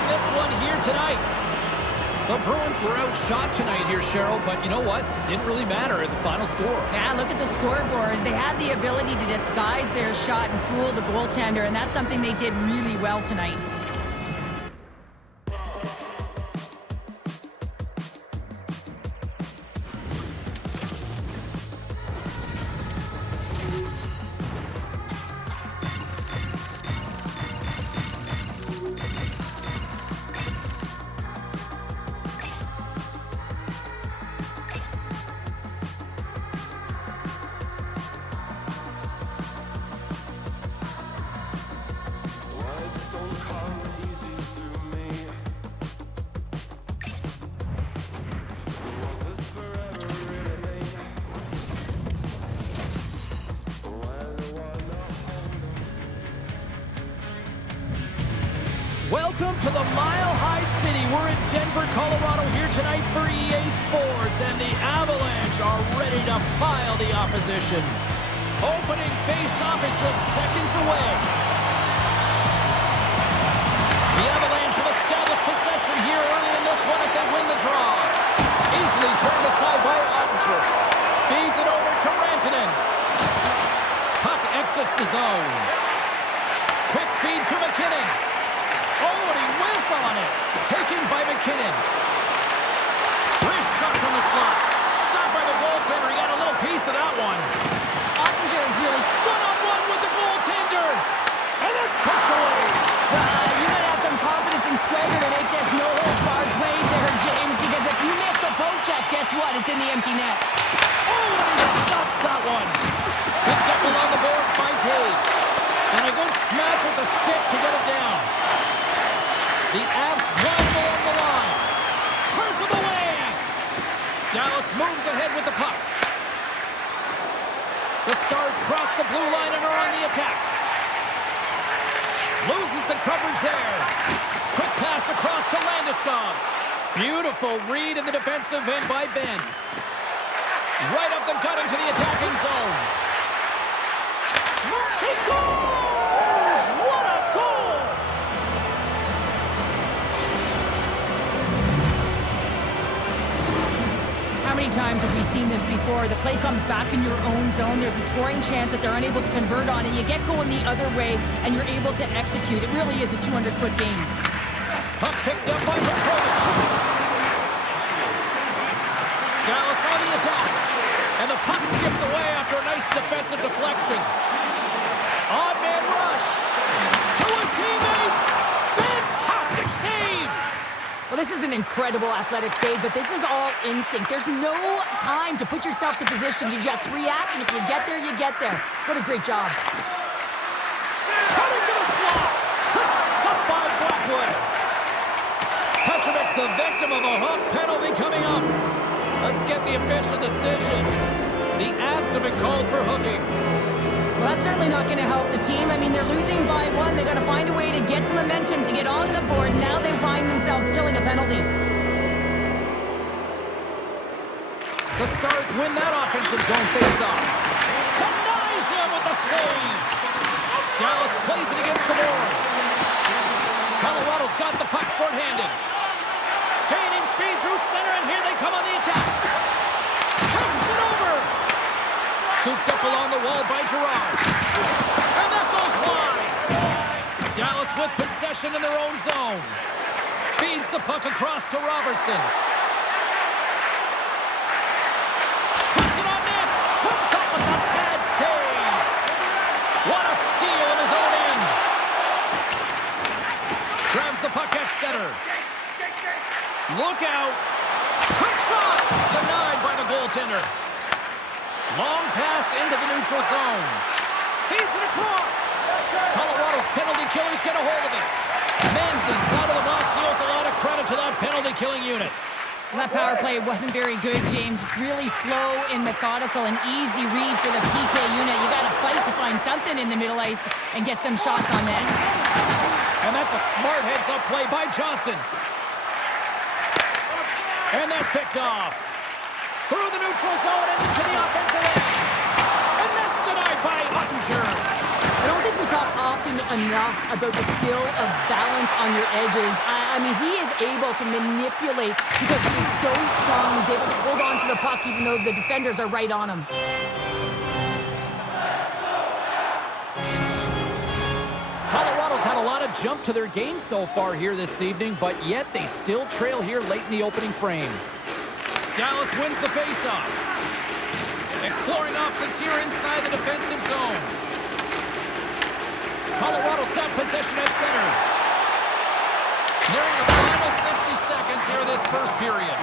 from this one here tonight. The Bruins were outshot tonight here, Cheryl, but you know what? Didn't really matter at the final score. Yeah, look at the scoreboard. They had the ability to disguise their shot and fool the goaltender, and that's something they did really well tonight. Welcome to the Mile High City. We're in Denver, Colorado here tonight for EA Sports, and the Avalanche are ready to pile the opposition. Opening face-off is just seconds away. The Avalanche have established possession here early in this one as they win the draw. Easily turned aside by Ottinger. Feeds it over to Rantanen. Puck exits the zone. Quick feed to McKinnon. Oh, and he whiffs on it. Taken by McKinnon. Wrist shot from the slot. Stopped by the goaltender. He got a little piece of that one. Ottinger is really... One-on-one with the goaltender. And it's tucked away. You got to have some confidence in Squander to make this no-holds-barred play there, James, because if you miss the poke check, guess what? It's in the empty net. Oh, and he stops that one. Picked up along the boards by Taves. And a good smack with the stick to get it down. The Avs drive along the line. Turns him away. Dallas moves ahead with the puck. The Stars cross the blue line and are on the attack. Loses the coverage there. Quick pass across to Landeskog. Beautiful read in the defensive end by Ben. Right up the gut into the attacking zone. He scores! What a goal! How many times have we seen this before? The play comes back in your own zone. There's a scoring chance that they're unable to convert on it. You get going the other way, and you're able to execute. It really is a 200-foot game. Puck picked up by Petrovic. Dallas on the attack. And the puck skips away after a nice defensive deflection. Odd man rush. To his teammate. Fantastic save. Well, this is an incredible athletic save, but this is all instinct. There's no time to put yourself to position. You just react, and if you get there, you get there. What a great job. Cutting to the slot. Quick stop by Blackwood. Petrovic's the victim of a hook penalty coming up. Let's get the official decision. The Avs have been called for hooking. Well, that's certainly not going to help the team. I mean, they're losing by one. They've got to find a way to get some momentum to get on the board. Now they find themselves killing a penalty. The Stars win that offensive zone face-off. Denies him with the save. Dallas plays it against the boards. Colorado's got the puck short-handed. Gaining speed through center, and here they come on the attack. Passes it over. Scooped up along the wall by Girard. And that goes wide. Dallas with possession in their own zone. Feeds the puck across to Robertson. Puts it on net. Puts up with the bad save. What a steal in his own end. Grabs the puck at center. Look out. Quick shot. Denied by the goaltender. Long pass into the neutral zone. Feeds it across. Colorado's penalty killers get a hold of it. Manzon's out of the box. He owes a lot of credit to that penalty-killing unit. Well, that power play wasn't very good, James. It's really slow and methodical, an easy read for the PK unit. You got to fight to find something in the middle ice and get some shots on net. And that's a smart heads-up play by Johnston. And that's picked off. Through the neutral zone and into the offensive end. And that's denied by Ottinger. I don't think we talk often enough about the skill of balance on your edges. I mean, he is able to manipulate because he is so strong. He's able to hold on to the puck even though the defenders are right on him. Colorado's had a lot of jump to their game so far here this evening, but yet they still trail here late in the opening frame. Dallas wins the faceoff. Exploring options here inside the defensive zone. Colorado's got possession at center. Nearing the final 60 seconds here this first period.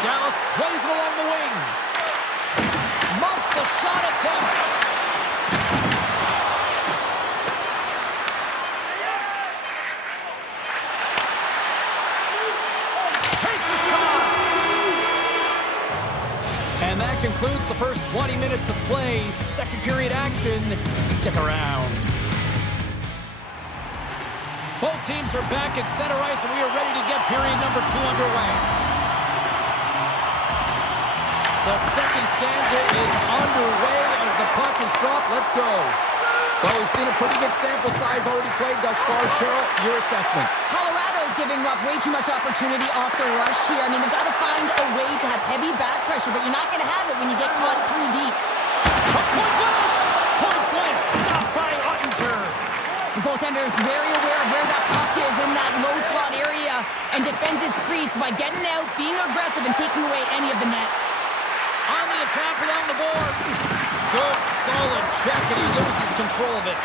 Dallas plays it along the wing. Muffs the shot attempt. And that concludes the first 20 minutes of play. Second period action. Stick around. Both teams are back at center ice, and we are ready to get period number 2 underway. The second stanza is underway as the puck is dropped. Let's go. Well, we've seen a pretty good sample size already played thus far. Cheryl, your assessment. Colorado's giving up way too much opportunity off the rush here. I mean, they've got to find a way to have heavy back pressure, but you're not going to have it when you get caught 3 deep. Point blank! Point blank! Stopped by Ottinger. The goaltender is very aware of where that puck is in that low slot area and defends his crease by getting out, being aggressive, and taking away any of the net. On the attack along the boards. Good, solid check, and he loses control of it.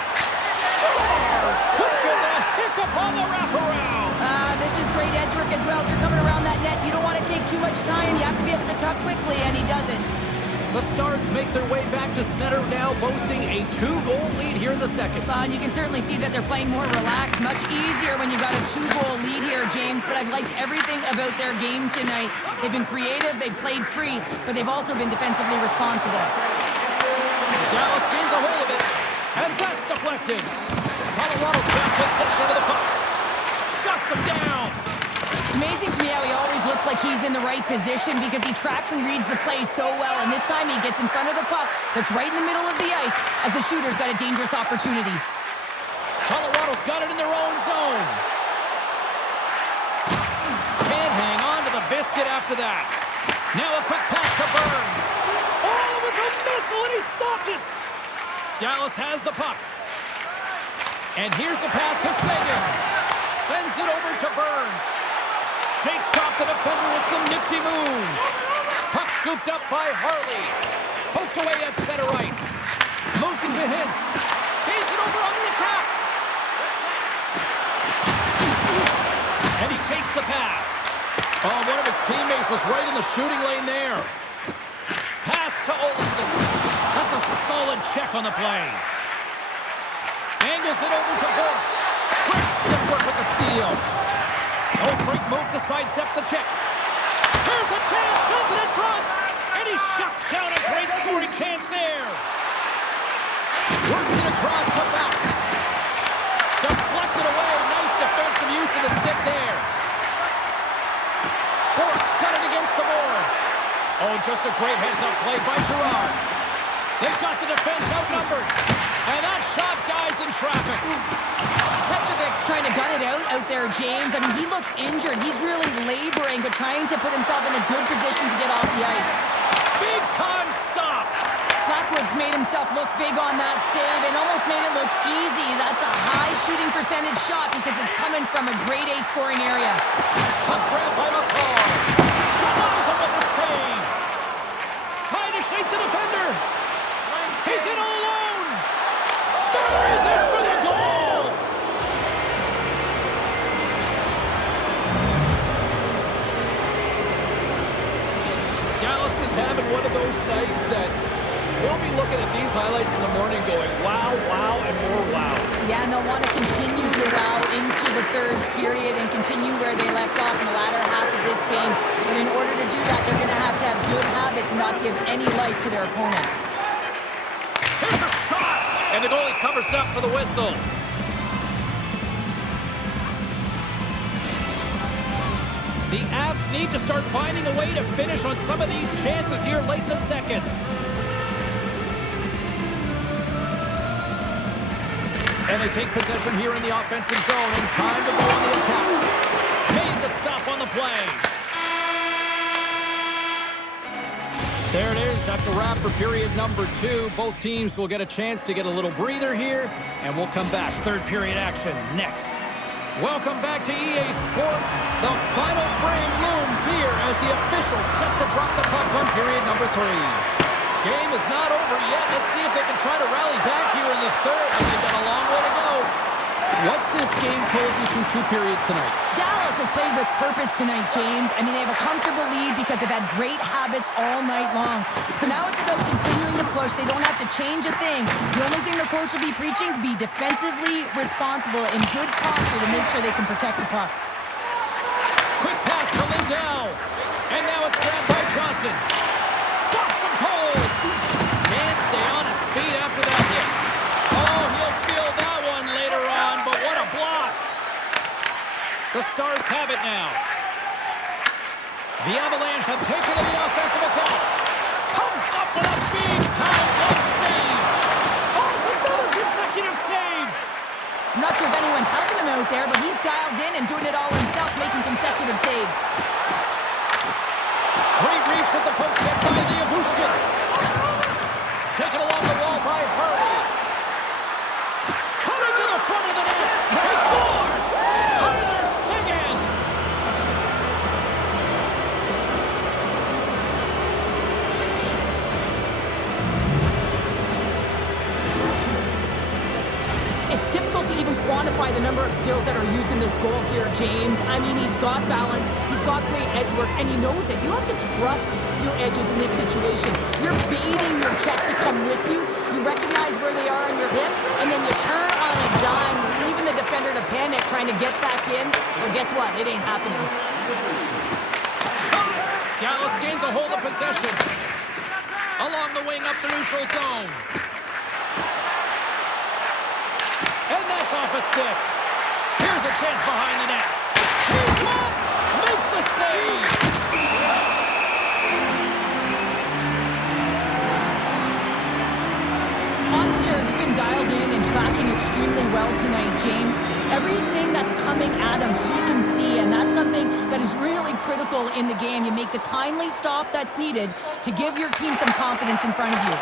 Scores! Quick as a hiccup on the wraparound. This is great edge work as well. As you're coming around that net, you don't want to take too much time. You have to be able to tuck quickly, and he doesn't. The Stars make their way back to center now, boasting a 2-goal lead here in the second. And you can certainly see that they're playing more relaxed. Much easier when you got a 2-goal lead here, James. But I've liked everything about their game tonight. They've been creative, they've played free, but they've also been defensively responsible. Dallas gains a hold of it, and that's deflected. Colorado's got possession of the puck. Shuts him down. It's amazing to me how he always looks like he's in the right position because he tracks and reads the play so well, and this time he gets in front of the puck that's right in the middle of the ice as the shooter's got a dangerous opportunity. Colorado's got it in their own zone. Can't hang on to the biscuit after that. Now a quick pass to Burns. Oh, it was a missile, and he stopped it. Dallas has the puck. And here's the pass to Seguin. Sends it over to Burns. Shakes off the defender with some nifty moves. Puck scooped up by Harley. Poked away at center ice. Moves into Hintz. Feeds it over on the attack. And he takes the pass. Oh, one of his teammates was right in the shooting lane there. Pass to Olsen. That's a solid check on the play. Angles it over to Bork. Quick stick work with the steal. Oh, great move to sidestep the check. Here's a chance, sends it in front. And he shuts down a great scoring chance there. Works it across to back. Deflected away. Nice defensive use of the stick there. Bork's got it against the boards. Oh, just a great heads-up play by Girard. They've got the defense outnumbered. And that shot dies in traffic. Petrovic's trying to gut it out there, James. I mean, he looks injured. He's really laboring, but trying to put himself in a good position to get off the ice. Big time stop. Blackwood's made himself look big on that save and almost made it look easy. That's a high shooting percentage shot because it's coming from a grade A scoring area. Puck grab by McCall. Denies him with the save. Trying to shake the defender. He's in all alone. There is it for the goal. Dallas is having one of those nights that we'll be looking at these highlights in the morning going, wow, wow, and more wow. Yeah, and they'll want to continue to wow into the third period and continue where they left off in the latter half of this game. And in order to do that, they're going to have good habits and not give any life to their opponent. Here's a shot, and the goalie covers up for the whistle. The Avs need to start finding a way to finish on some of these chances here late in the second. And they take possession here in the offensive zone, and time to go on the attack. Made the stop on the play. There it is. That's a wrap for period number 2. Both teams will get a chance to get a little breather here, and we'll come back. Third period action next. Welcome back to EA Sports. The final frame looms here as the officials set to drop the puck on period number 3. Game is not over yet. Let's see if they can try to rally back here in the third. They've got a long way to go. What's this game told you through 2 periods tonight? Dallas has played with purpose tonight, James. I mean, they have a comfortable lead because they've had great habits all night long. So now it's about continuing to push. They don't have to change a thing. The only thing the coach will be preaching, be defensively responsible in good posture to make sure they can protect the puck. Quick pass to Lindell. And now it's grabbed by Johnston. Stops him cold. Can't stay on his feet after that hit. Oh, he'll feel that one later on, but what a block. The Stars have it now. The Avalanche have taken to the offensive attack. Comes up with a big-time glove save. Oh, it's another consecutive save. I'm not sure if anyone's helping him out there, but he's dialed in and doing it all himself, making consecutive saves. Great reach with the poke check by Liabushkin. Taken along the wall by Harley. Cutting to the front of the net. He scores! Tyler Seguin! It's difficult to even quantify the number of skills that are used in this goal here, James. I mean, he's got balance, he's got great edge work, and he knows it. You have to trust your edges in this situation. You're baiting your check to come with you. You recognize where they are on your hip, and then you turn on a dime, leaving the defender to panic, trying to get back in. Well, guess what? It ain't happening. Dallas gains a hold of possession. Along the wing up the neutral zone. And that's off a stick. Here's a chance behind the net. Cheeseman makes the save. Otter's been dialed in and tracking extremely well tonight, James. Everything that's coming at him, he can see, and that's something that is really critical in the game. You make the timely stop that's needed to give your team some confidence in front of you.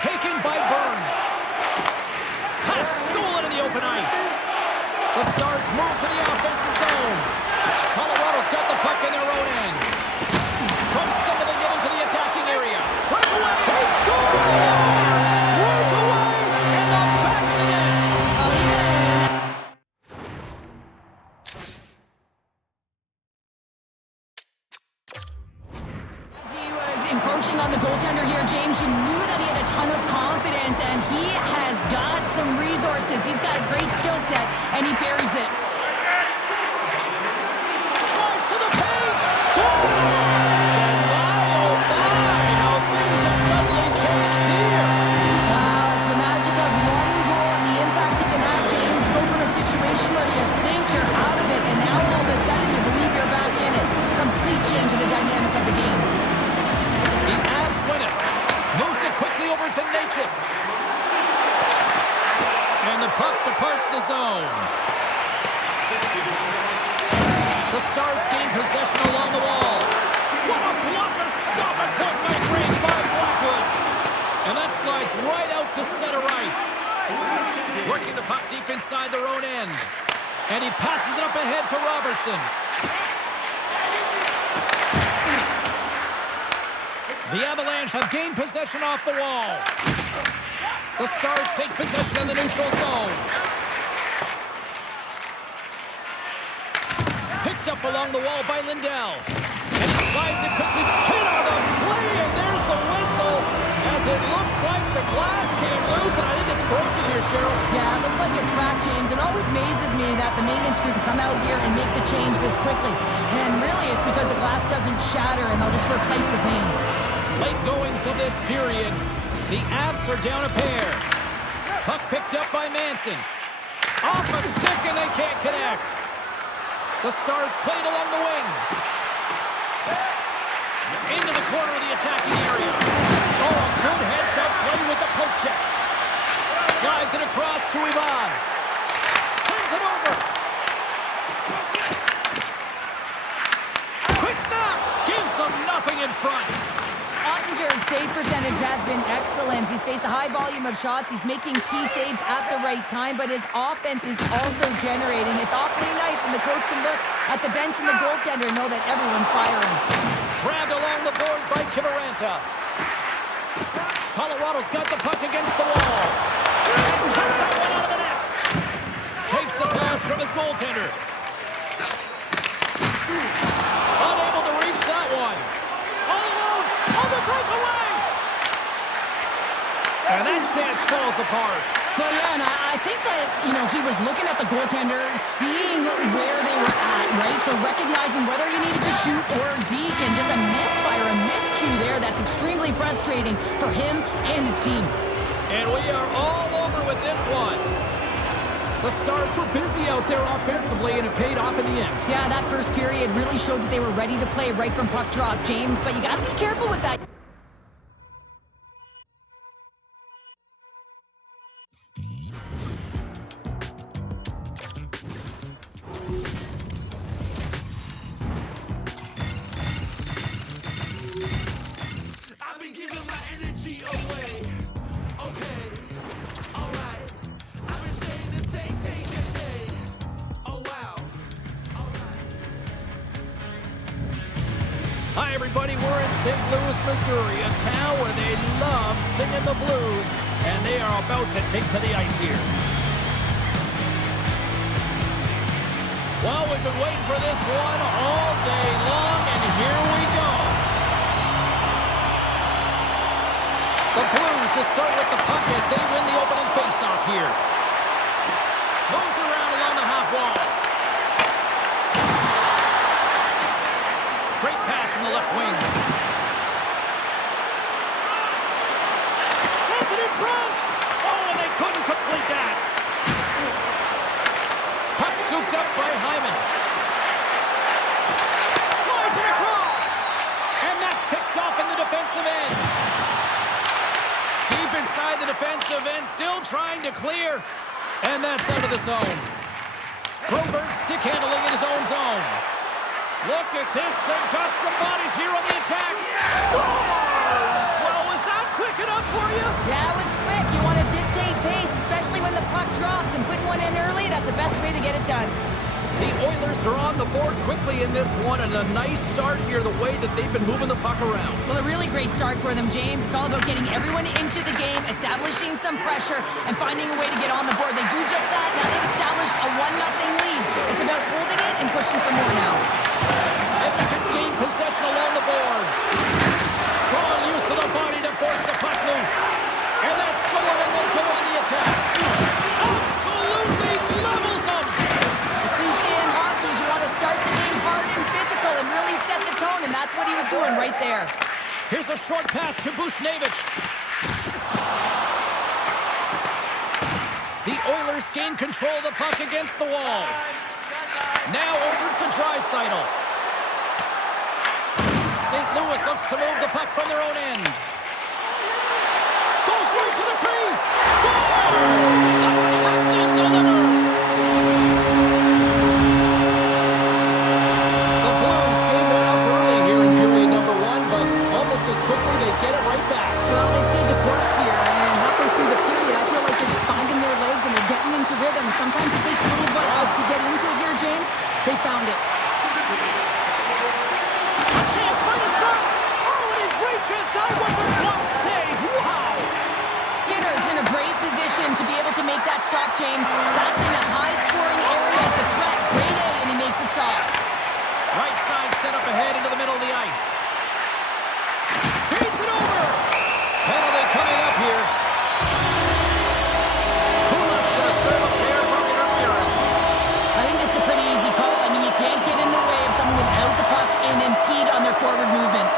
Taken by Burns. Pass stolen in the open ice. The Stars move to the offensive zone. Colorado's got the puck in their own end. From center, they get into the attacking area. Breakaway! He scores! Breakaway in the back of the net. As he was encroaching on the goaltender here, James, you knew that he had a ton of confidence, and he has got some resources. He's got a great skill set, and he buries it. Drives to the paint. Scores! And my, oh my, how things have suddenly changed here. Wow, it's the magic of one goal and the impact it can have, James. You go from a situation where you think you're out of it, and now all of a sudden you believe you're back in it. Complete change of the dynamic of the game. The Avs win it. Moves it quickly over to Natchez. And the puck departs the zone. The Stars gain possession along the wall. What a blocker! Stop at point-blank range by Blackwood. And that slides right out to center ice. Working the puck deep inside their own end. And he passes it up ahead to Robertson. The Avalanche have gained possession off the wall. The Stars take possession in the neutral zone. Picked up along the wall by Lindell. And he slides it quickly. Hit on the play, and there's the whistle. As it looks like the glass came loose, and I think it's broken here, Cheryl. Yeah, it looks like it's cracked, James. It always amazes me that the maintenance crew can come out here and make the change this quickly. And really, it's because the glass doesn't shatter, and they'll just replace the pane. Late goings of this period. The Avs are down a pair. Puck picked up by Manson. Off a stick, and they can't connect. The Stars played along the wing. Into the corner of the attacking area. Oh, a good heads-up play with the poke check. Slides it across to Ivan. Sends it over. Quick snap. Gives them nothing in front. Ottinger's save percentage has been excellent. He's faced a high volume of shots. He's making key saves at the right time, but his offense is also generating. It's awfully nice when the coach can look at the bench and the goaltender and know that everyone's firing. Grabbed along the boards by Kiviranta. Colorado's got the puck against the wall. And took that one out of the net. Takes the pass from his goaltender. Unable to reach that one. All alone on the breakaway. And that chance falls apart. Well, yeah, and I think that, he was looking at the goaltender, seeing where they were at, right? So recognizing whether he needed to shoot or deke, and just a misfire, a miscue there. That's extremely frustrating for him and his team. And we are all over with this one. The Stars were busy out there offensively, and it paid off in the end. Yeah, that first period really showed that they were ready to play right from puck drop, James. But you got to be careful with that. Hi, everybody. We're in St. Louis, Missouri, a town where they love singing the blues, and they are about to take to the ice here. Well, we've been waiting for this one all day long, and here we go. The Blues to start with the puck as they win the opening faceoff here. Moves around along the half wall. Great pass from the left wing. Sends it in front. Oh, and they couldn't complete that. Puck scooped up by Hyman. Slides it across. And that's picked off in the defensive end. Deep inside the defensive end, still trying to clear. And that's out of the zone. Broberg stick handling in his own zone. Look at this. They've got some bodies here on the attack. Scores! Well, was that quick enough for you? Yeah, it was quick. You want to dictate pace, especially when the puck drops, and putting one in early, that's the best way to get it done. The Oilers are on the board quickly in this one, and a nice start here, the way that they've been moving the puck around. Well, a really great start for them, James. It's all about getting everyone into the game, establishing some pressure, and finding a way to get on the board. They do just that. Now they've established a 1-0 lead. It's about holding it and pushing for more now. Edmonton's gained possession along the boards. Strong use of the body to force the puck loose. And that's stolen, and they'll go on the attack. Absolutely levels them. The cliche in hockey is you want to start the game hard and physical and really set the tone, and that's what he was doing right there. Here's a short pass to Buchnevich. The Oilers gain control of the puck against the wall. Now over to Draisaitl. St. Louis looks to move the puck from their own end. Goes right to the crease. Scores! The captain delivers. The Blues gave one up early here in period number 1, but almost as quickly they get it right back. Well, they stayed the course here, and halfway through the period, I feel like they're just finding their legs and they're getting into rhythm. Sometimes it takes a little bit to get into it here, James. They found it. Skinner's in a great position to be able to make that stop, James. That's in a high-scoring area. It's a threat. Great A, and he makes the stop. Right side set up ahead into the middle of the ice. Feeds it over. Penalty coming up here. Kulak's going to serve a pair for interference. I think this is a pretty easy call. I mean, you can't get in the way of someone without the puck and impede on their forward movement.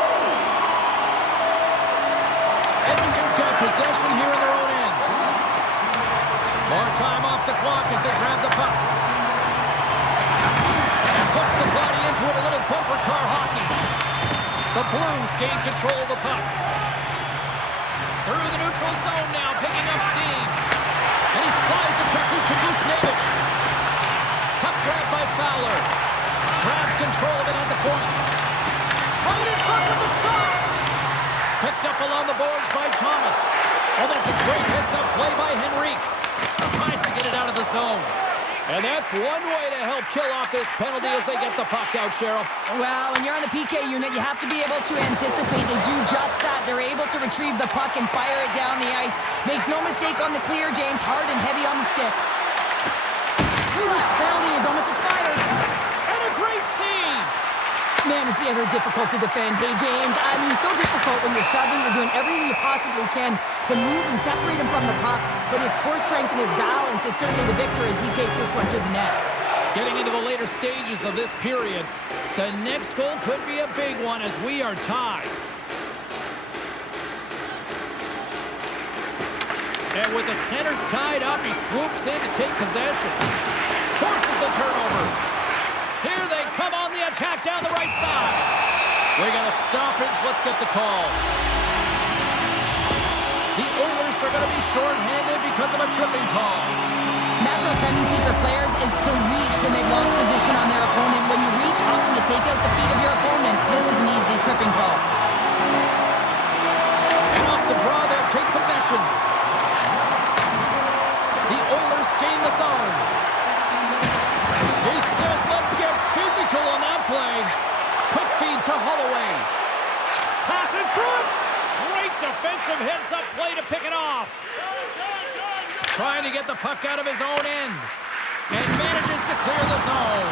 Edmonton's got possession here in their own end. More time off the clock as they grab the puck. And puts the body into it, a little bumper car hockey. The Blues gain control of the puck. Through the neutral zone now, picking up steam. And he slides it quickly to Buchnevich. Puck grabbed by Fowler. Grabs control of it at the point. Right in front with the shot. Picked up along the boards by Thomas. Oh, that's a great heads-up play by Henrique. Tries to get it out of the zone. And that's one way to help kill off this penalty as they get the puck out, Cheryl. Well, when you're on the PK unit, you have to be able to anticipate. They do just that. They're able to retrieve the puck and fire it down the ice. Makes no mistake on the clear, James. Hard and heavy on the stick. Kulak's penalty is almost expired. And a great save. Man, is he ever difficult to defend. Hey, James, I mean, so difficult when you're shoving. You're doing everything you possibly can to move and separate him from the puck. But his core strength and his balance is certainly the victor as he takes this one to the net. Getting into the later stages of this period, the next goal could be a big one as we are tied. And with the centers tied up, he swoops in to take possession. Forces the turnover. Here they come on the attack down the right side. We got a stoppage. Let's get the call. The Oilers are going to be shorthanded because of a tripping call. Natural tendency for players is to reach when they've lost position on their opponent. When you reach, often you take out the feet of your opponent. This is an easy tripping call. And off the draw, they'll take possession. The Oilers gain the zone. He says, let's get physical on that play. Quick feed to Holloway. Pass in front. Great defensive heads-up play to pick it off. Trying to get the puck out of his own end. And manages to clear the zone.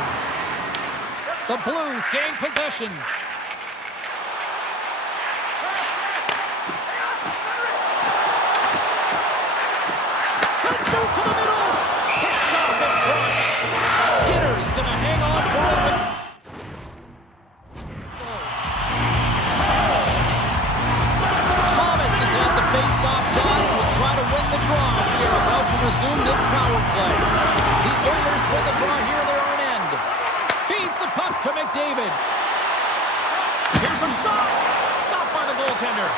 The Blues gain possession. Let's move to the middle. Picked off in front. Skinner's going to hang on for it. Thomas has had the face-off done. Will try to win the draw as we are about to resume this power play. The Oilers win the draw here at their own end. Feeds the puck to McDavid. Here's a shot. Stopped by the goaltender.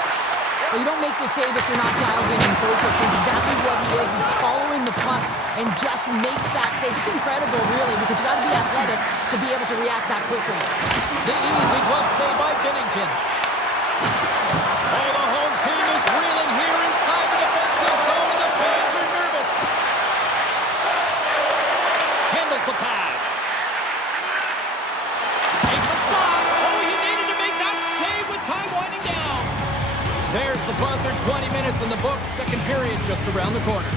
Well, you don't make the save if you're not dialed in and focused. That's exactly what he is. He's following the puck and just makes that save. It's incredible, really, because you got to be athletic to be able to react that quickly. The easy glove save by Binnington. Oh, the home team is reeling here inside the defensive zone, and the fans are nervous. Handles the pass. Takes a shot. Oh, he needed to make that save with time winding down. There's the buzzer. 20 minutes in the books. Second period just around the corner.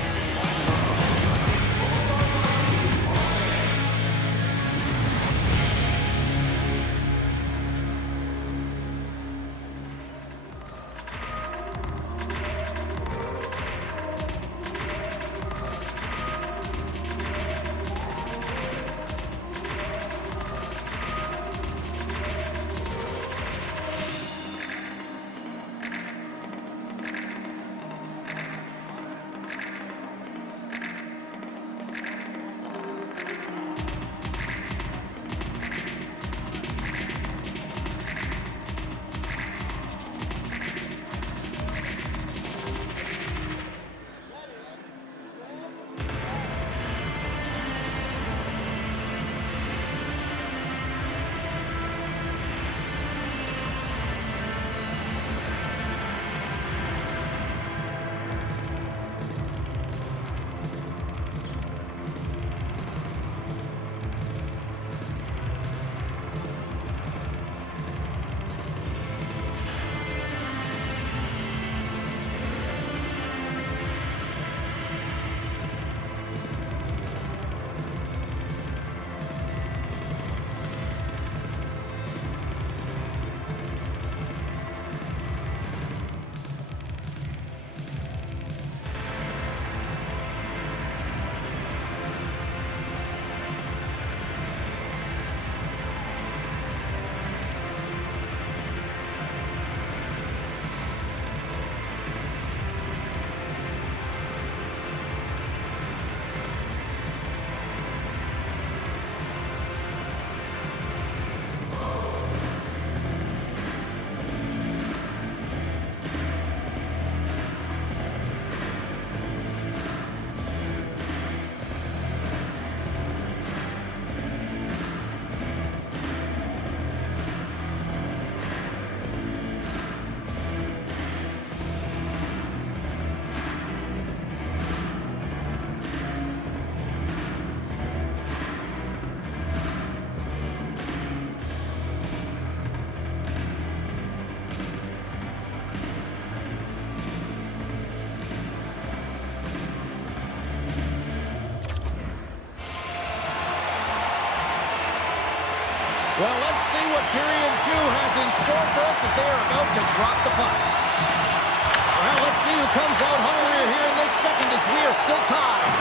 Well, let's see what period 2 has in store for us as they are about to drop the puck. Well, let's see who comes out hungrier here in this second as we are still tied.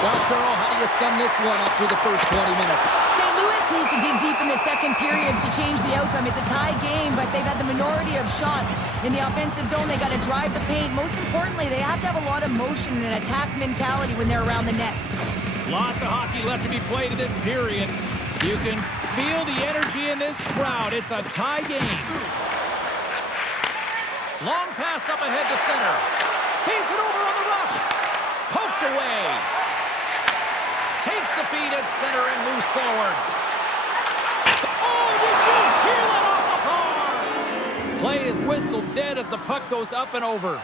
Well, Cheryl, how do you sum this one up through the first 20 minutes? St. Louis needs to dig deep in the second period to change the outcome. It's a tie game, but they've had the minority of shots. In the offensive zone, they got to drive the paint. Most importantly, they have to have a lot of motion and an attack mentality when they're around the net. Lots of hockey left to be played in this period. You can feel the energy in this crowd. It's a tie game. Long pass up ahead to center. Feeds it over on the rush. Poked away. Takes the feed at center and moves forward. Oh, did you hear that off the bar? Play is whistled dead as the puck goes up and over.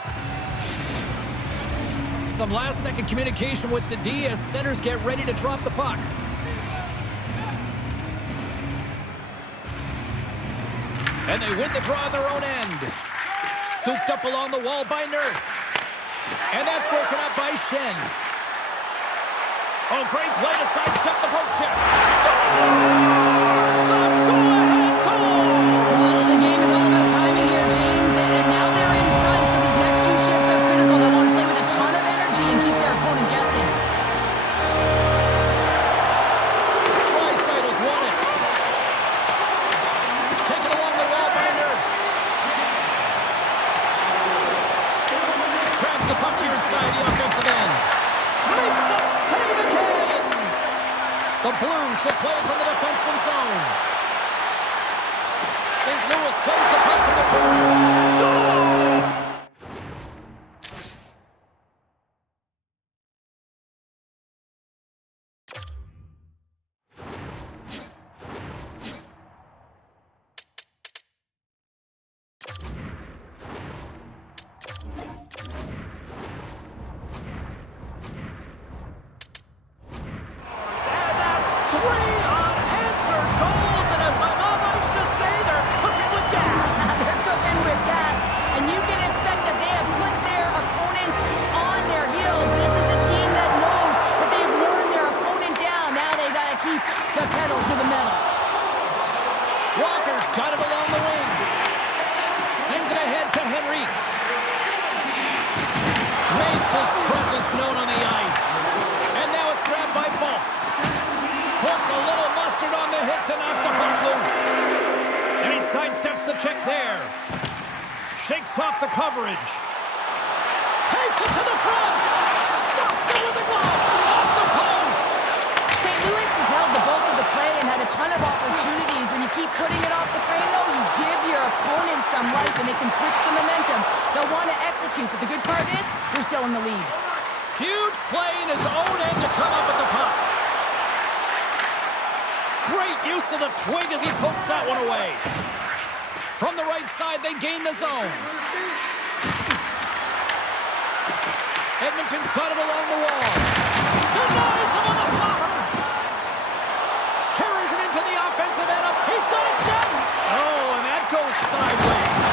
Some last-second communication with the D as centers get ready to drop the puck. And they win the draw on their own end. Scooped up along the wall by Nurse. And that's broken up by Shen. Oh, great play to sidestep the poke check. Scores! The go-ahead goal! Well, the game is all about timing here, James, and now they're in front, so these next two shifts are critical. They want to play with a ton of energy and keep their opponent guessing. Draisaitl won it. Taken along the wall by Nurse. Grabs the puck here inside the offensive end. Makes a save again! The Blues will play from the defensive zone. St. Louis plays the puck from the corner. Score! Walker's got it along the wing. Sends it ahead to Henrique. Makes his presence known on the ice. And now it's grabbed by Falk. Puts a little mustard on the hit to knock the puck loose. And he sidesteps the check there. Shakes off the coverage. Takes it to the front. Stops it with a glove. Off the post. St. Louis has held the bulk of the play and had a ton of opportunities. When you keep putting it off the frame, though, you give your opponent some life and it can switch the momentum. They'll want to execute, but the good part is they're still in the lead. Huge play in his own end to come up with the puck. Great use of the twig as he pokes that one away. From the right side, they gain the zone. Edmonton's got it along the wall. Denies him on the slapper. Carries it into the offensive end. He's got a step. Oh, and that goes sideways.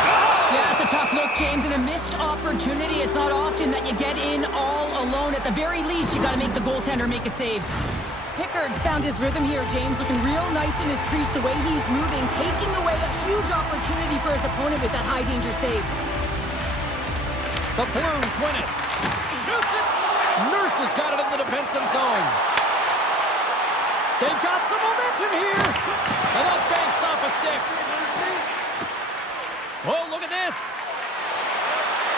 Yeah, it's a tough look, James, and a missed opportunity. It's not often that you get in all alone. At the very least, you got to make the goaltender make a save. Pickard's found his rhythm here, James, looking real nice in his crease, the way he's moving, taking away a huge opportunity for his opponent with that high-danger save. The Blues win it. Shoots it. Nurse has got it in the defensive zone. They've got some momentum here. And that banks off a stick. Oh, look at this.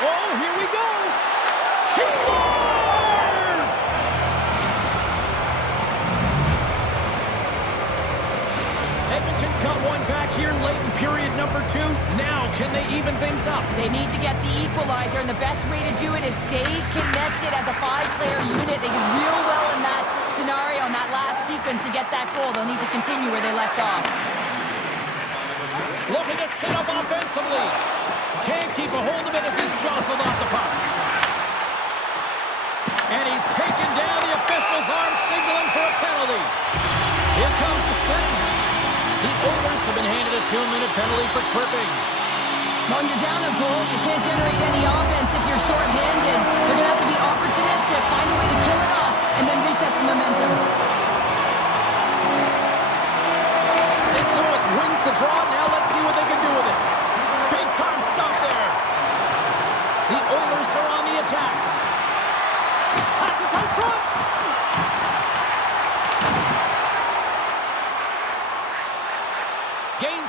Oh, here we go. He scores! Edmonton's got one back here late in period number 2. Now, can they even things up? They need to get the equalizer, and the best way to do it is stay connected as a 5-player unit. They did real well in that scenario, in that last sequence, to get that goal. They'll need to continue where they left off. Looking to set up offensively. Can't keep a hold of it as he's jostled off the puck. And he's taken down. The official's arm signaling for a penalty. Here comes the sentence. The Oilers have been handed a 2-minute penalty for tripping. When you're down a goal, you can't generate any offense if you're short-handed. They're going to have to be opportunistic, find a way to kill it off, and then reset the momentum. St. Louis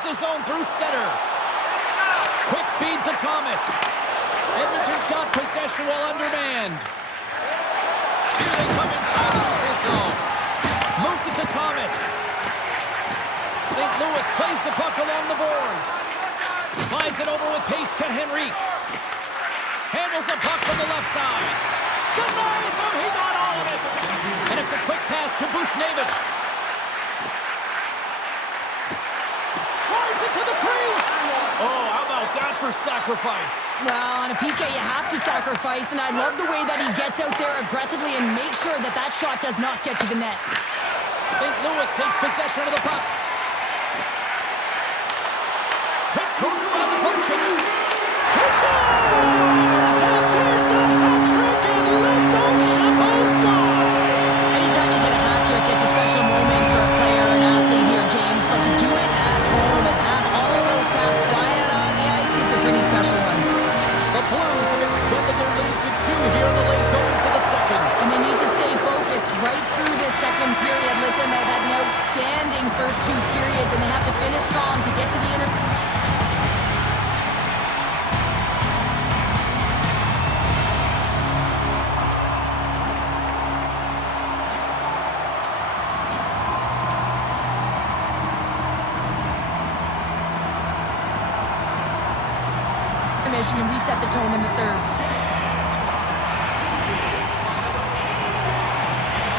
the zone through center. Quick feed to Thomas. Edmonton's got possession while undermanned. Here they come inside the neutral zone. Moves it to Thomas. St. Louis plays the puck along the boards. Slides it over with pace to Henrique. Handles the puck from the left side. Denies him. He got all of it. And it's a quick pass to Buchnevich. Drives it to the crease. Oh, how about that for sacrifice? Well, on a PK, you have to sacrifice, and I love the way that he gets out there aggressively and makes sure that that shot does not get to the net. St. Louis takes possession of the puck. Tiptoes around the puck check. He scores! And there's the hat-trick, and let those shovels fly! Anytime you get a hat-trick, it's a special moment for a player or an athlete here, James, but to do it at home and have all of those caps fly out on the ice, it's a pretty special one. The Blues have extended their lead to 2 here in the late goings of the second. And they need to stay focused right through this second period. Listen, they've had an outstanding first 2 periods, and they have to finish strong to get to the end of... and reset the tone in the third.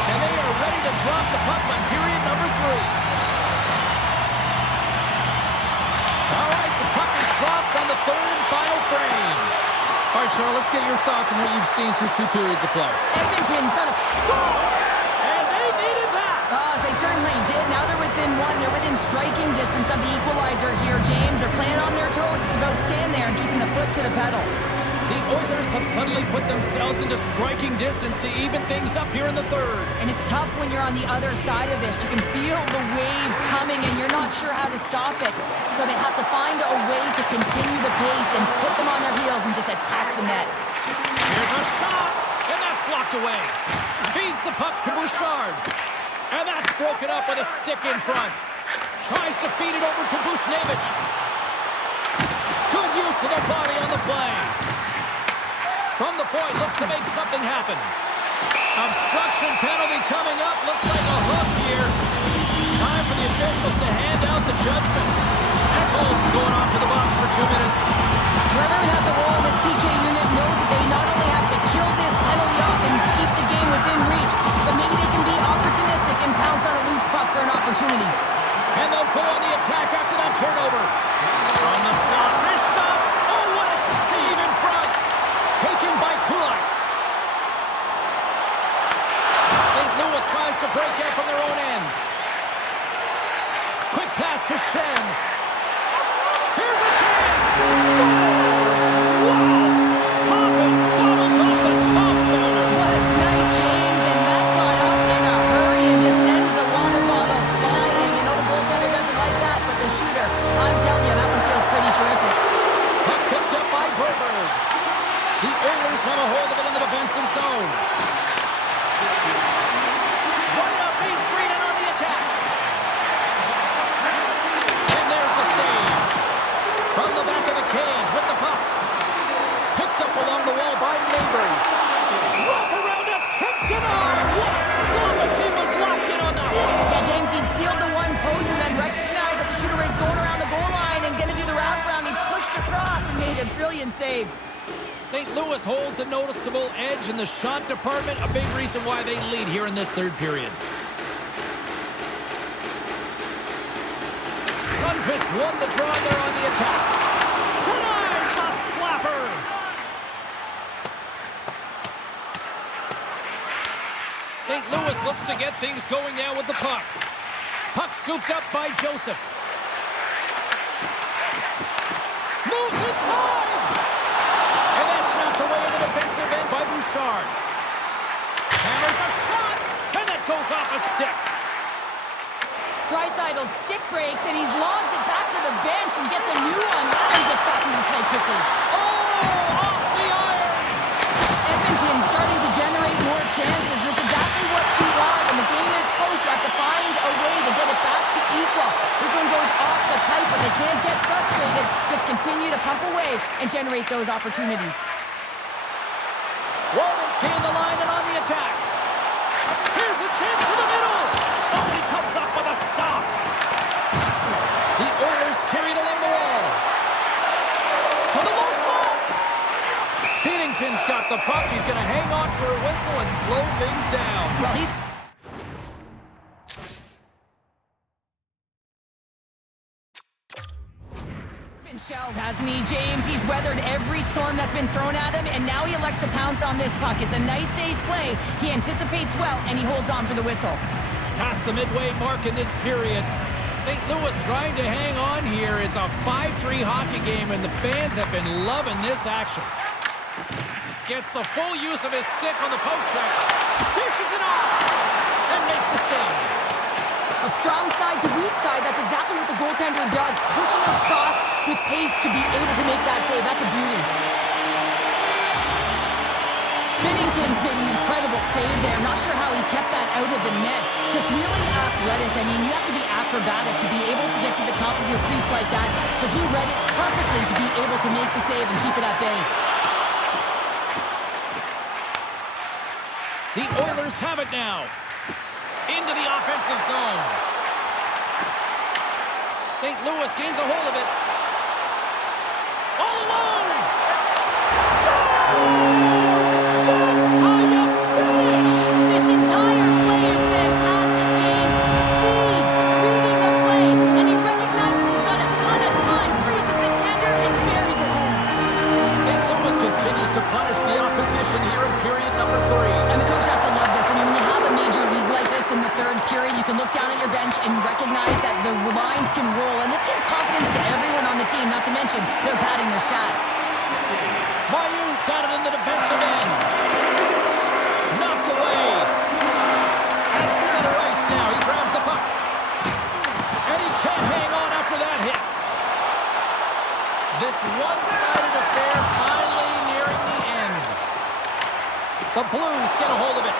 And they are ready to drop the puck on period number 3. All right, the puck is dropped on the third and final frame. All right, Cheryl, let's get your thoughts on what you've seen through 2 periods of play. Edmonton's got a... Scores! And they needed that! Oh, they certainly did. Now they're within 1. They're within striking distance of the equalizer here, James. They're playing on their toes. It's about staying there and keeping the foot to the pedal. The Oilers have suddenly put themselves into striking distance to even things up here in the third. And it's tough when you're on the other side of this. You can feel the wave coming, and you're not sure how to stop it. So they have to find a way to continue the pace and put them on their heels and just attack the net. Here's a shot, and that's blocked away. Feeds the puck to Bouchard. And that's broken up with a stick in front. Tries to feed it over to Buchnevich. Good use of the body on the play. From the point, looks to make something happen. Obstruction penalty coming up. Looks like a hook here. Time for the officials to hand out the judgment. Ekholm's going off to the box for 2 minutes. Whoever has a role in this PK unit knows that they not only have to kill this penalty off and keep the game within reach, but maybe they can be opportunistic and pounce on a loose puck for an opportunity. And they'll go on the attack after that turnover. On the slot, wrist shot. Oh, what a save in front. Taken by Kulak. St. Louis tries to break out from their own end. Quick pass to Shen. Here's a chance. Scores! Wow! Popping bottles off the top counter. What a snipe, James, and that got up in a hurry and just sends the water bottle flying. You know the goaltender doesn't like that, but the shooter, I'm telling you, that one feels pretty terrific. Puck picked up by Berberg. The Oilers have a hold of it in the defensive zone. Right up Main Street and on the attack. And there's the save. From the back of the cage with the puck. Picked up along the wall by Neighbors. Wrap around a tip denied. What a stop as he was locked in on that one. Yeah, James, he'd sealed the one post and then recognized that the shooter was going around the goal line and going to do the wraparound. He pushed across and made a brilliant save. St. Louis holds a noticeable edge in the shot department, a big reason why they lead here in this third period. Sundqvist won the draw there on the attack. Denies the slapper. St. Louis looks to get things going now with the puck. Puck scooped up by Joseph. Moves inside. And that's knocked away in the defensive end by Bouchard. Hammers a shot, and that goes off a stick. Draisaitl stick breaks, and he's logged it back to the bench and gets a new one. And gets back into play quickly. Oh, off the iron. Edmonton starting to generate more chances. This is exactly what you want. When the game is close, you have to find a way to get it back to equal. This one goes off the pipe, but they can't get frustrated. Just continue to pump away and generate those opportunities. Romans gain the line and on the attack. Here's a chance to the middle. Oh, he comes up with a stop. The Oilers carried along the wall. To the low slot. Pennington's got the puck. He's going to hang on for a whistle and slow things down. Well, been shelled, hasn't he, James? He's weathered every storm that's been thrown at him, and now he elects to pounce on this puck. It's a nice, safe play. He anticipates well, and he holds on for the whistle. Past the midway mark in this period. St. Louis trying to hang on here. It's a 5-3 hockey game, and the fans have been loving this action. Gets the full use of his stick on the poke check. Dishes it off, and makes the save. A strong side to weak side, that's exactly what the goaltender does. Pushing across with pace to be able to make that save. That's a beauty. Pennington's made an incredible save there. Not sure how he kept that out of the net. Just really athletic. I mean, you have to be acrobatic to be able to get to the top of your crease like that. But he read it perfectly to be able to make the save and keep it at bay. The Oilers have it now. Into the offensive zone. St. Louis gains a hold of it. All alone! Scores! That's how you finish! This entire play is fantastic, James. Speed, reading the play, and he recognizes he's got a ton of time, freezes the tender, and buries it home. St. Louis continues to punish the opposition here in period number 3. And the coach has to love this. I mean, when you have a major league like this in the third period, you can look down at your bench and recognize that the lines can roll. And this gives confidence to everyone on the team, not to mention they're padding their stats. Mayu's got it in the defensive end. Knocked away. At center ice now. He grabs the puck. And he can't hang on after that hit. This one-sided affair finally nearing the end. The Blues get a hold of it.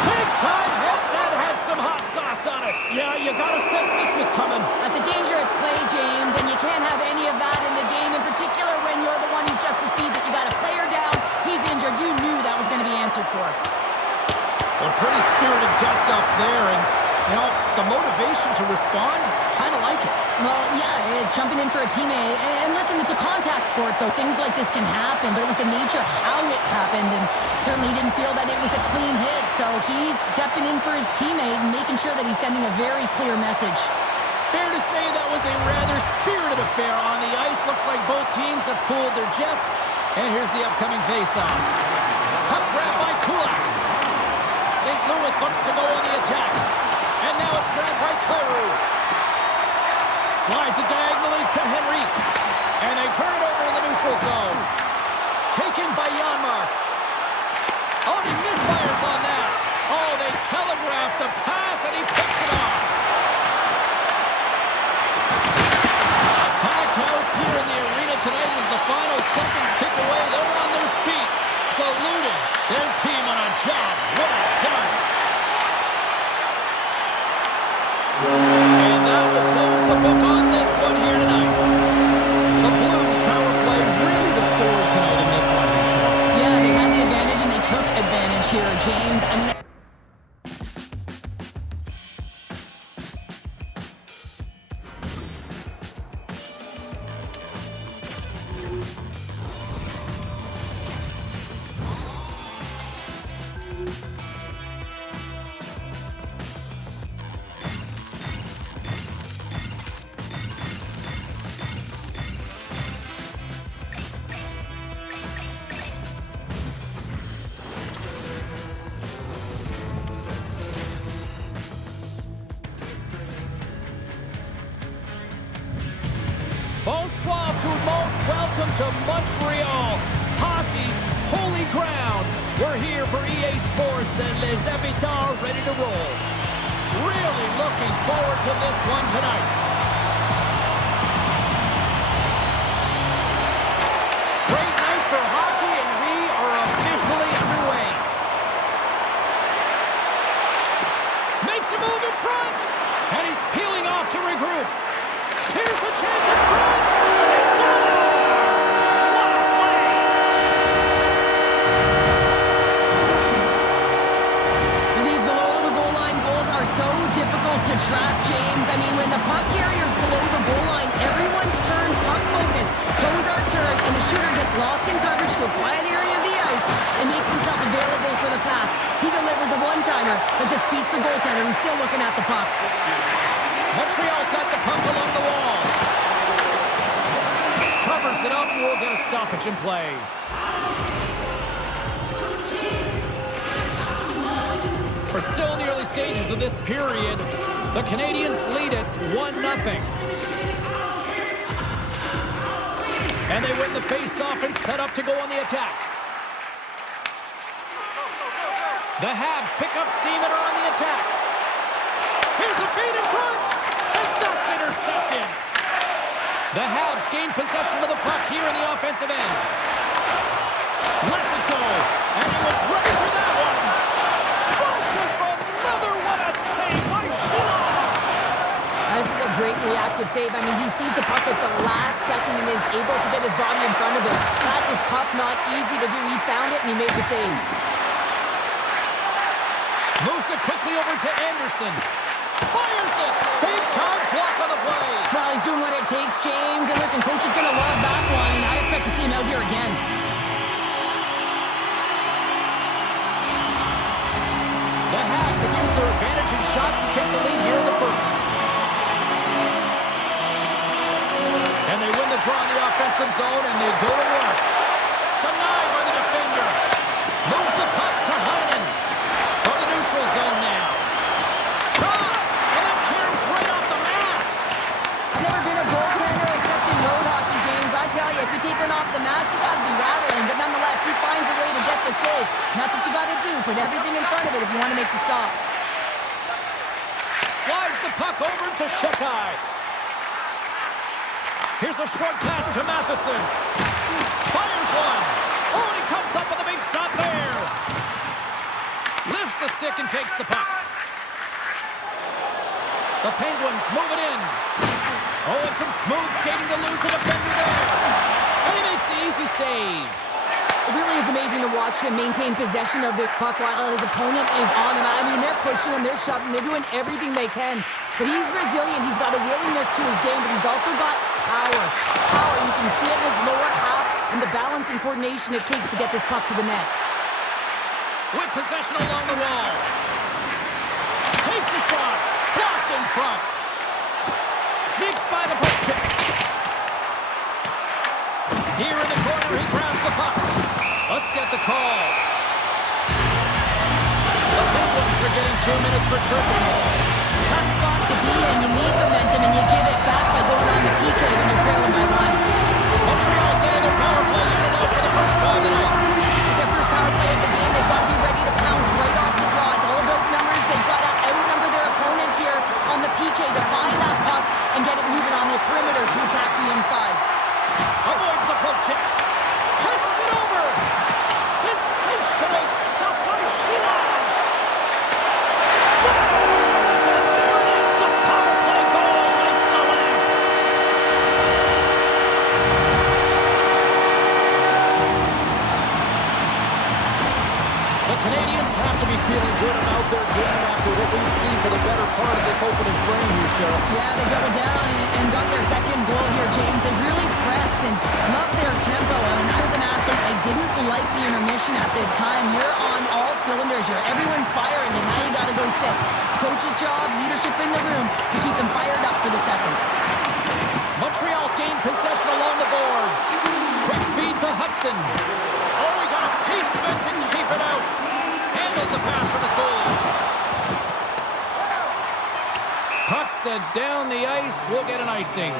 Big-time hit. That had some hot sauce on it. Yeah, you got to sense this was coming. That's a dangerous play, James, and you can't have any of that in the game, in particular when you're the one who's just received it. You got a player down. He's injured. You knew that was going to be answered for. A pretty spirited dust-up there, and, you know, the motivation to respond, kind of like it. Well, yeah, it's jumping in for a teammate. And listen, it's a contact sport, so things like this can happen, but it was the nature of how it happened, and certainly he didn't feel that it was a clean hit, so he's stepping in for his teammate and making sure that he's sending a very clear message. Fair to say that was a rather spirited affair on the ice. Looks like both teams have cooled their jets, and here's the upcoming face-off. Puck grabbed by Kulak. St. Louis looks to go on the attack, and now it's grabbed by Kyrou. Slides it diagonally to Henrique. And they turn it over in the neutral zone. Taken by Janmark. Oh, he misfires on that. Oh, they telegraphed the pass, and he picks it off. A packed house here in the arena tonight as the final seconds tick away. They're on their feet, saluting their team on a job well done. And that will close the book on this one here tonight. The Blues power play really the story tonight in this one, Sean. Yeah, they had the advantage and they took advantage here, James. I mean, Bonsoir tout le monde. Welcome to Montreal, hockey's holy ground. We're here for EA Sports and Les Habitants are ready to roll. Really looking forward to this one tonight. Great night for hockey, and we are officially underway. Makes a move in front. And he's peeling off to regroup. Here's a chance in front. He scores! What a play! And these below-the-goal line goals are so difficult to track, James. I mean, when the puck carrier's below the goal line, everyone's turned puck focus. Toes are turned, and the shooter gets lost in coverage to a quiet area of the ice and makes himself available for the pass. He delivers a one-timer that just beats the goaltender who's still looking at the puck. Montreal's got the puck along the wall. Covers it up. We'll get a stoppage in play. We're still in the early stages of this period. The Canadians lead it 1-0. And they win the face-off and set up to go on the attack. The Habs pick up steam and are on the attack. Here's a feed in front, and that's intercepted. The Habs gain possession of the puck here in the offensive end. Lets it go, and he was ready for that one. Flushes from another. What a save by Schultz. This is a great reactive save. I mean, he sees the puck at the last second and is able to get his body in front of it. That is tough, not easy to do. He found it, and he made the save. Moves it quickly over to Anderson. Fires it. Big time block on the play. Well, he's doing what it takes, James. And listen, coach is going to love that line. I expect to see him out here again. The Habs have used their advantage in shots to take the lead here in the first. And they win the draw in the offensive zone, and they go to work. Denied by the defender. Moves the puck to Heinen. From the neutral zone now. Shot! And it carries right off the mask. I've never been a goaltender except in road hockey, James. I tell you, if you take one off the mask, you got to be rattling. But nonetheless, he finds a way to get the save. And that's what you got to do. Put everything in front of it if you want to make the stop. Slides the puck over to Shekai. Here's a short pass to Matheson. Fires one. Oh, and he comes up with a big stop there. Lifts the stick and takes the puck. The Penguins move it in. Oh, and some smooth skating to lose the defender there. And he makes the easy save. It really is amazing to watch him maintain possession of this puck while his opponent is on him. I mean, they're pushing him, they're shoving, they're doing everything they can. But he's resilient. He's got a willingness to his game, but he's also got power. Power, you can see it in his lower half and the balance and coordination it takes to get this puck to the net. With possession along the wall. Takes a shot. Blocked in front. Sneaks by the puck check. Here in the corner, he grabs the puck. Let's get the call. The Penguins are getting 2 minutes for tripping. Tough spot to be in. You need momentum, and you give it back by going on the PK when you're trailing by one. Montreal sending their power play unit out for the first time tonight. With their first power play of the game, they've got to be ready to pounce right off the draw. It's all about numbers. They've got to outnumber their opponent here on the PK to find that puck and get it moving on the perimeter to attack the inside. Avoids the poke check. Passes it over. Sensational stuff by Schultz. Scores! And there it is. The power play goal lights the lamp. The Canadians have to be feeling good about their game after what we've seen for the better part of this opening frame here, Cheryl. Yeah, they doubled down and got their second goal here, James. They really pressed and loved their tempo. And when I was an athlete, I didn't like the intermission at this time. You're on all cylinders here. Everyone's firing, and now you got to go sit. It's coach's job, leadership in the room to keep them fired up for the second. Montreal's gained possession along the boards. Quick feed to Hudson. Oh, he got a piece of it to keep it out. Handles the pass from his goalie. Puck set down the ice. We'll get an icing.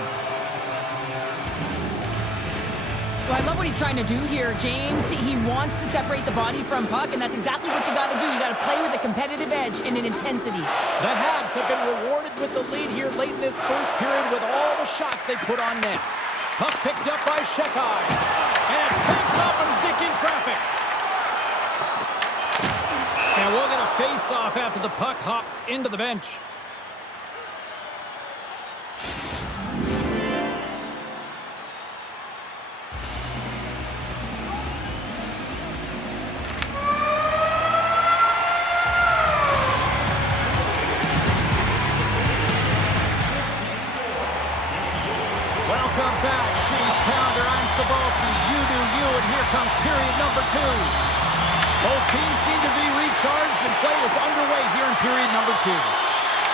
Well, I love what he's trying to do here, James. He wants to separate the body from puck, and that's exactly what you got to do. You got to play with a competitive edge and an intensity. The Habs have been rewarded with the lead here late in this first period with all the shots they put on net. Puck picked up by Shekai. And it picks off a stick in traffic. And we'll get a face-off after the puck hops into the bench. Welcome back, She's Pounder. I'm Cybulski. You do you, and here comes period number 2. Both teams seem to be recharged, and play is underway here in period number 2.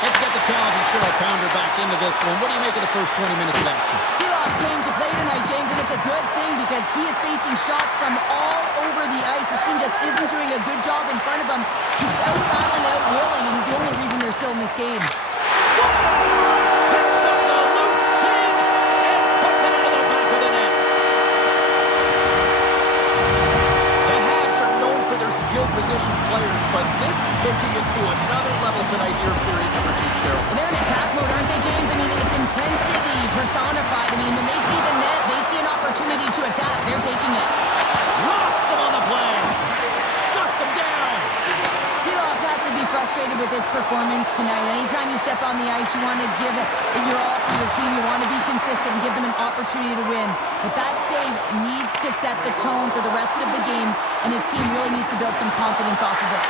Let's get the talented Cheryl Pounder back into this one. What do you make of the first 20 minutes of action? Silas came to play tonight, James, and it's a good thing because he is facing shots from all over the ice. His team just isn't doing a good job in front of him. He's out-battling, out-willing, and he's the only reason they're still in this game. Scores! Picks up the loose change and puts it into the back of the net. The Habs are known for their skill position players, but this is taking it to another level tonight here in period number 2, Cheryl. They're in attack mode, aren't they, James? I mean, it's intensity personified. I mean, when they see the net, they see an opportunity to attack. They're taking it. Rocks him on the play. Shuts him down. Silas has to be frustrated with his performance tonight. Anytime you step on the ice, you want to give it your all for your team. You want to be consistent and give them an opportunity to win. But that save needs to set the tone for the rest of the game, and his team really needs to build some confidence off of it.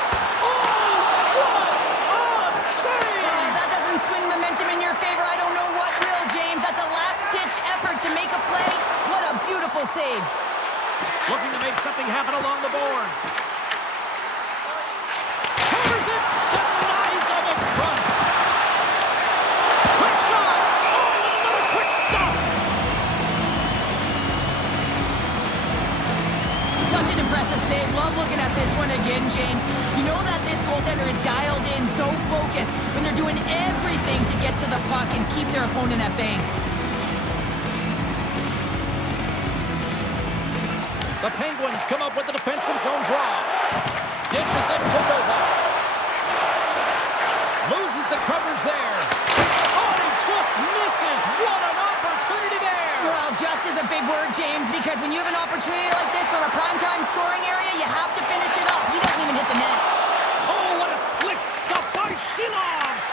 That doesn't swing momentum in your favor. I don't know what will, James. That's a last-ditch effort to make a play. What a beautiful save. Looking to make something happen along the boards. Covers it. Denies him in front. Quick shot. Oh, another quick stop. Such an impressive save. Love looking at this one again, James. You know that this goaltender is dialed in, so focused when they're doing everything to get to the puck and keep their opponent at bay. The Penguins come up with the defensive zone draw. Dishes it to Novak. Loses the coverage there. Oh, he just misses. What an opportunity there. Well, just is a big word, James, because when you have an opportunity like this from a primetime scoring area, you have to finish it off. He doesn't even hit the net. Oh, what a slick stop by Shilovs.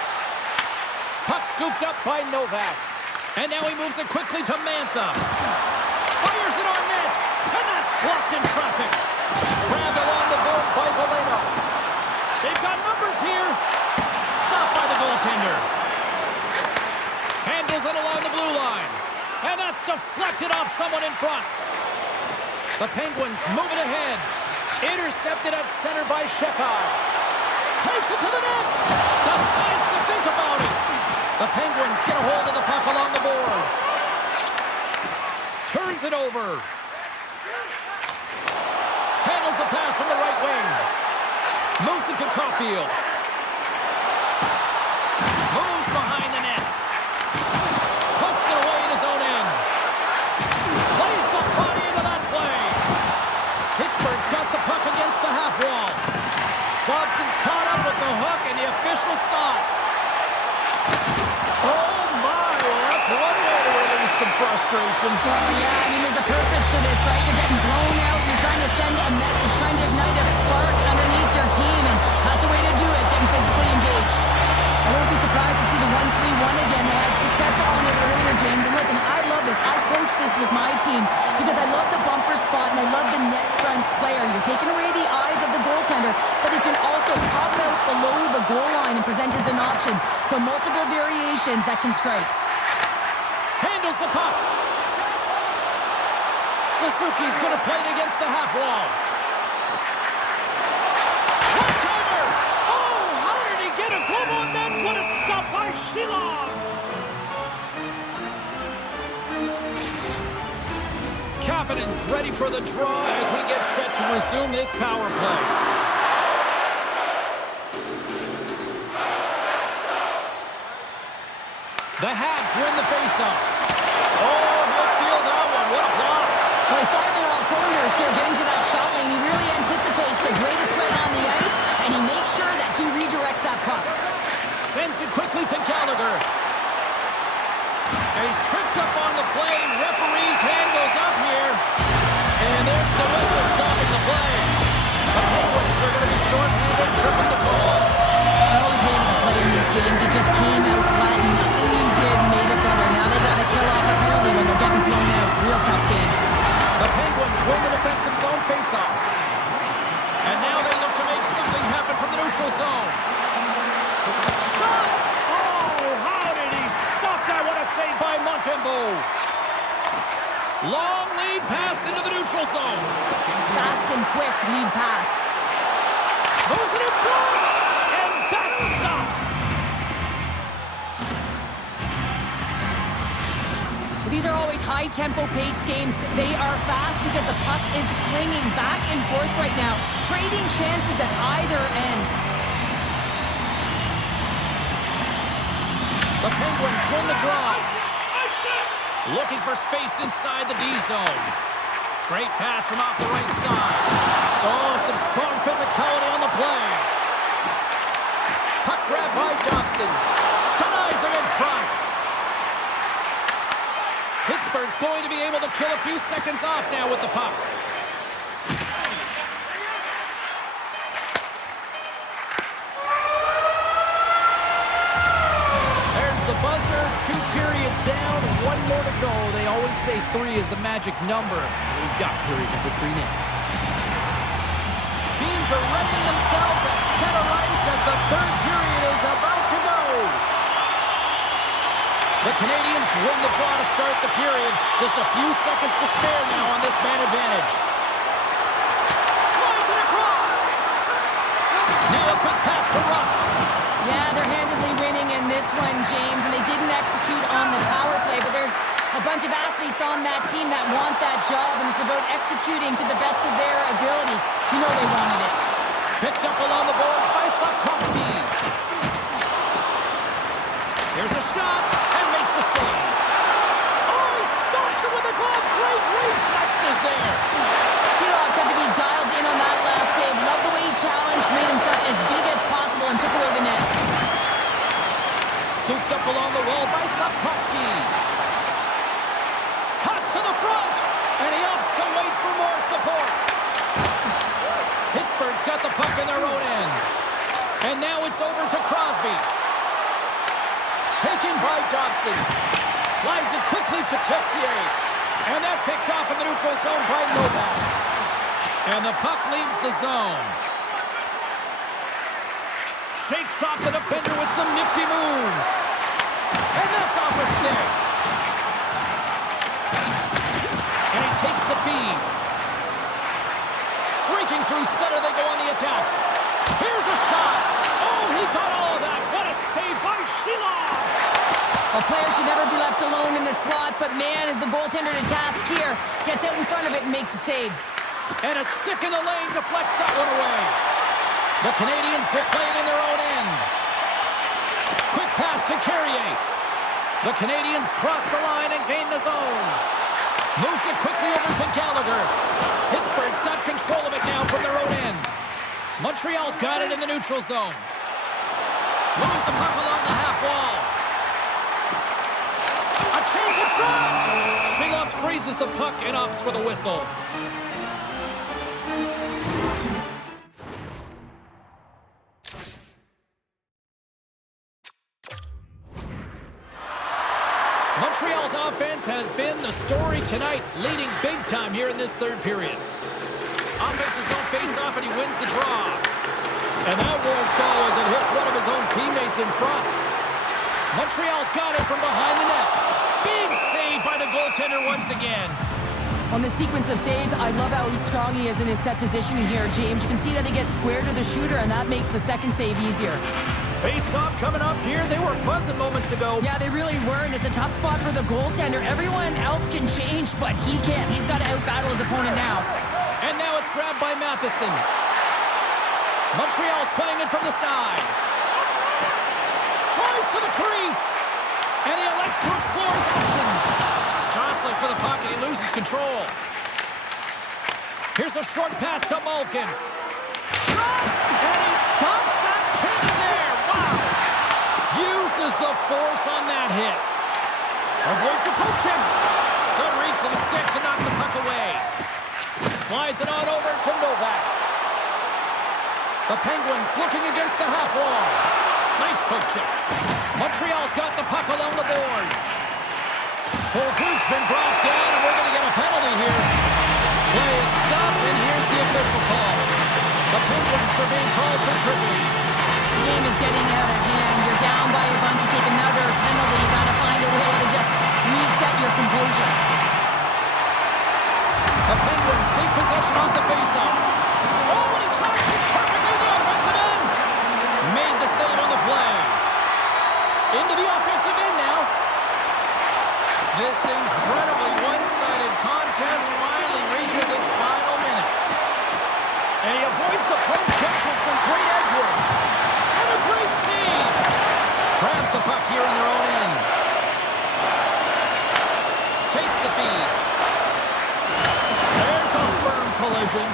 Puck scooped up by Novak. And now he moves it quickly to Mantha. Fires it on net. And that's blocked in traffic. Grabbed along the boards by Valeno. They've got numbers here. Stopped by the goaltender. Handles it along the blue line. And that's deflected off someone in front. The Penguins move it ahead. Intercepted at center by Shekai. Takes it to the net. The science to think about it. The Penguins get a hold of the puck along the boards. Turns it over. Handles the pass from the right wing. Moves it to Caulfield. Moves behind the net. Hooks it away in his own end. Lays the body into that play. Pittsburgh's got the puck against the half wall. Dobson's caught up with the hook, and the official saw it. Oh, my. Well, that's one way to release some frustration. Well, yeah, I mean, there's a purpose to this, right? You're getting blown out. You're trying to send a message, trying to ignite a spark underneath your team, and that's a way to do it, getting physically engaged. I won't be surprised to see the 1-3-1 again. They had success on it earlier, James. And listen, I love this. I coach this with my team because I love the bumper spot and I love the net front player. You're taking away the eyes of the goaltender, but they can also pop out below the goal line and present as an option. So multiple variations that can strike. Handles the puck. Suzuki's going to play it against the half wall. One-timer! Oh, how did he get a glove on that? What a stop by Shilovs! Kapanen's ready for the draw as we get set to resume this power play. The Habs win the faceoff. Oh, he'll feel that one. What a block. Well, he's firing all cylinders here, getting to that shot lane. He really anticipates the greatest threat on the ice, and he makes sure that he redirects that puck. Sends it quickly to Gallagher. And he's tripped up on the play. Referee's hand goes up here. And there's the whistle stopping the play. The Penguins are going to be shorthanded, tripping the call. I always hated to play in these games. You just came out flat, and nothing you did made it better. Now they got to kill off a penalty when they're getting blown out. Real tough game. The Penguins win the defensive zone faceoff. And now they look to make something happen from the neutral zone. Shot! Oh, how did he stop that? What a save by Montembeault. Long lead pass into the neutral zone. Fast and quick lead pass. Moves it in front, and that's stopped. These are always high-tempo pace games. They are fast because the puck is swinging back and forth right now, trading chances at either end. The Penguins win the draw. Looking for space inside the D zone. Great pass from off the right side. Oh, some strong physicality on the play. Puck grab by Dobson. Denies him in front. Pittsburgh's going to be able to kill a few seconds off now with the puck. There's the buzzer. 2 periods down, 1 more to go. They always say 3 is the magic number. We've got period number 3 next. Teams are readying themselves at center ice as the 3rd period is about to go. The Canadians win the draw to start the period. Just a few seconds to spare now on this man advantage. Slides it across. Now a quick pass to Rust. Yeah, they're handedly winning in this one, James, and they didn't execute on the power play, but there's a bunch of athletes on that team that want that job, and it's about executing to the best of their ability. You know they wanted it. Picked up along the boards by Slavkovsky. Here's a shot, and makes the save. Oh, he stops it with a glove. Great reflexes there. Seelovs had to be dialed in on that last save. Love the way he challenged, made himself as big as possible, and took away the net. Scooped up along the wall by Slavkovsky. Cuts to the front, and he opts to wait for more support. Pittsburgh's got the puck in their own end. And now it's over to Crosby. Taken by Dobson. Slides it quickly to Texier. And that's picked off in the neutral zone by Novak. And the puck leaves the zone. Shakes off the defender with some nifty moves. And that's off a stick. And he takes the feed. Streaking through center, they go on the attack. Here's a shot. Oh, he got all of that. What a save by Sheeloss. A player should never be left alone in the slot, but man, is the goaltender to task here. Gets out in front of it and makes the save. And a stick in the lane deflects that one away. The Canadians have played in their own end. Quick pass to Carrier. The Canadians cross the line and gain the zone. Moves it quickly over to Gallagher. Pittsburgh's got control of it now from their own end. Montreal's got it in the neutral zone. Moves the puck along the half wall. A chance in front! Sheeloff freezes the puck and opts for the whistle. Montreal's offense has been the story tonight, leading big time here in this 3rd period. Offense his own face-off, and he wins the draw. And that won't go as it hits one of his own teammates in front. Montreal's got it from behind the net. Big save by the goaltender once again. On the sequence of saves, I love how strong he is in his set positioning here, James. You can see that he gets square to the shooter, and that makes the second save easier. Face-off coming up here. They were buzzing moments ago. Yeah, they really were, and it's a tough spot for the goaltender. Everyone else can change, but he can't. He's got to out-battle his opponent now. And now it's grabbed by Matheson. Montreal's playing it from the side. Tries to the crease. And he elects to explore his options. Jostling for the puck, and he loses control. Here's a short pass to Malkin. And he stops that kick there. Wow. Uses the force on that hit. Avoids the poke check. Good reach to the stick to knock the puck away. Slides it on over to Novak. The Penguins looking against the half wall. Nice poke check. Montreal's got the puck along the boards. Holt's been brought down, and we're going to get a penalty here. Play is stopped, and here's the official call. The Penguins are being called for tripping. The game is getting out of hand. You're down by a bunch. You take another penalty. You got to find a way to just reset your composure. This incredibly one-sided contest finally reaches its final minute. And he avoids the punch check with some great edge work. And a great save. Grabs the puck here in their own end. Takes the feed. There's a firm collision.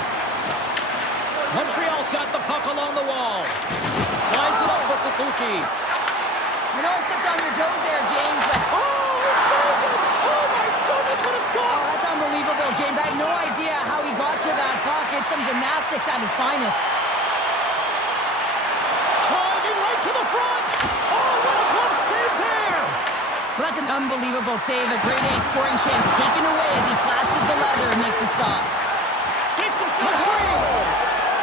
Montreal's got the puck along the wall. Slides it up to Suzuki. You know, I stepped on your toes there, James, but... Oh, he saved it! Oh, my goodness, what a Oh, stop! that's unbelievable, James. I have no idea how he got to that puck. It's some gymnastics at its finest. Driving right to the front! Oh, what a glove save there! Well, that's an unbelievable save. A grade A scoring chance taken away as he flashes the leather and makes the stop. Shakes himself free!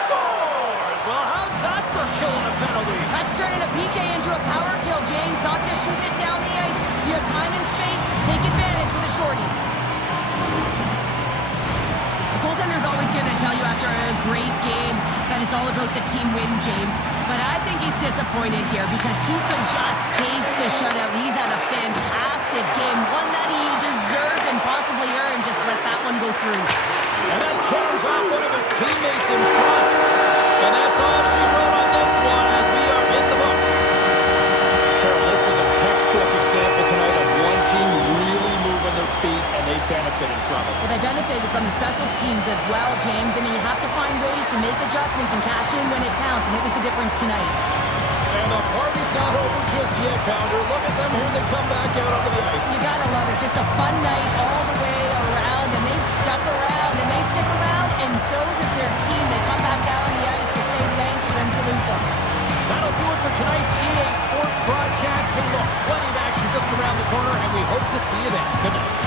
Scores! Well, how's that for killing a penalty? That's turning a PK into a power kill, James. Not just shooting it down the ice. You have time and space. Take advantage with a shorty. The goaltender's always going to tell you after a great game that it's all about the team win, James. But I think he's disappointed here because he could just taste the shutout. He's had a fantastic game, one that he deserved and possibly earned. Just let that one go through. And that carries off one of his teammates in front. And that's all she wrote on this one as we are in the books. Carol, this was a textbook example tonight of one team really moving their feet, and they benefited from it. Well, they benefited from the special teams as well, James. I mean, you have to find ways to make adjustments and cash in when it counts, and it was the difference tonight. And the party's not over just yet, Pounder. Look at them here. They come back out onto the ice. You gotta love it. Just a fun night all the way around, and they've stuck around, and they stick around, and so does their team. They come back out on the ice to say thank you and salute them. That'll do it for tonight's EA Sports broadcast. Hey, look, plenty of action just around the corner, and we hope to see you then. Good night.